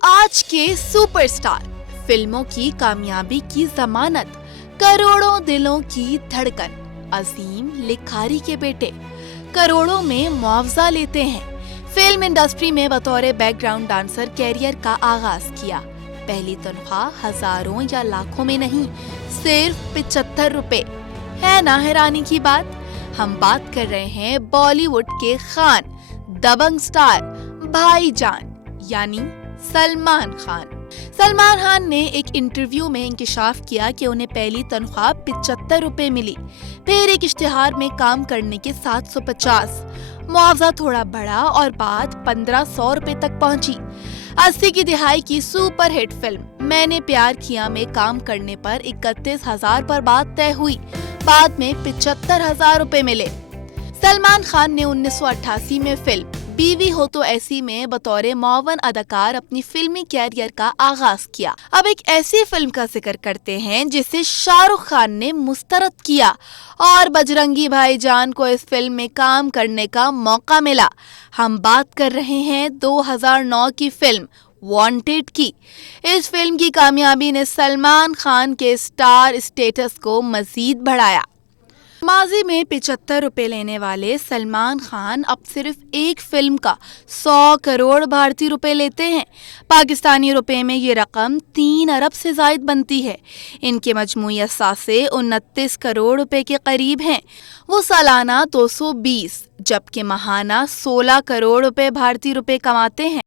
आज के सुपरस्टार, फिल्मों की कामयाबी की जमानत, करोड़ों दिलों की धड़कन, अजीम लिखारी के बेटे करोड़ों में मुआवजा लेते हैं। फिल्म इंडस्ट्री में बतौर बैकग्राउंड डांसर कैरियर का आगाज किया। पहली तनख्वाह हजारों या लाखों में नहीं, सिर्फ 75 रुपए। है ना हैरानी की बात। हम बात कर रहे हैं बॉलीवुड के खान, दबंग स्टार, भाईजान यानी सलमान खान। सलमान खान ने एक इंटरव्यू में इंकशाफ किया कि उन्हें पहली तनख्वाह 75 रुपए मिली, फिर एक इश्तिहार में काम करने के 750, मुआवजा थोड़ा बढ़ा और बात 1500 रुपए तक पहुंची। 80 की दिहाई की सुपर हिट फिल्म मैंने प्यार किया में काम करने पर 31,000 पर बात तय हुई, बाद में 75,000 रुपए मिले। सलमान खान ने 1988 में फिल्म बीवी हो तो ऐसी में बतौर मुआवन अदाकार अपनी फिल्मी कैरियर का आगाज किया। अब एक ऐसी फिल्म का जिक्र करते हैं जिसे शाहरुख खान ने मुस्तरद किया और बजरंगी भाईजान को इस फिल्म में काम करने का मौका मिला। हम बात कर रहे हैं 2009 की फिल्म वांटेड की। इस फिल्म की कामयाबी ने सलमान खान के स्टार स्टेटस को मजीद बढ़ाया। माजी में 75 रुपए लेने वाले सलमान खान अब सिर्फ एक फिल्म का 100 करोड़ भारतीय रुपए लेते हैं। पाकिस्तानी रुपए में ये रकम 3 अरब से जायद बनती है। इनके मजमूई असासे 29 करोड़ रुपए के करीब हैं। वो सालाना 220 जबकि माहाना 16 करोड़ रुपए भारतीय रुपए कमाते हैं।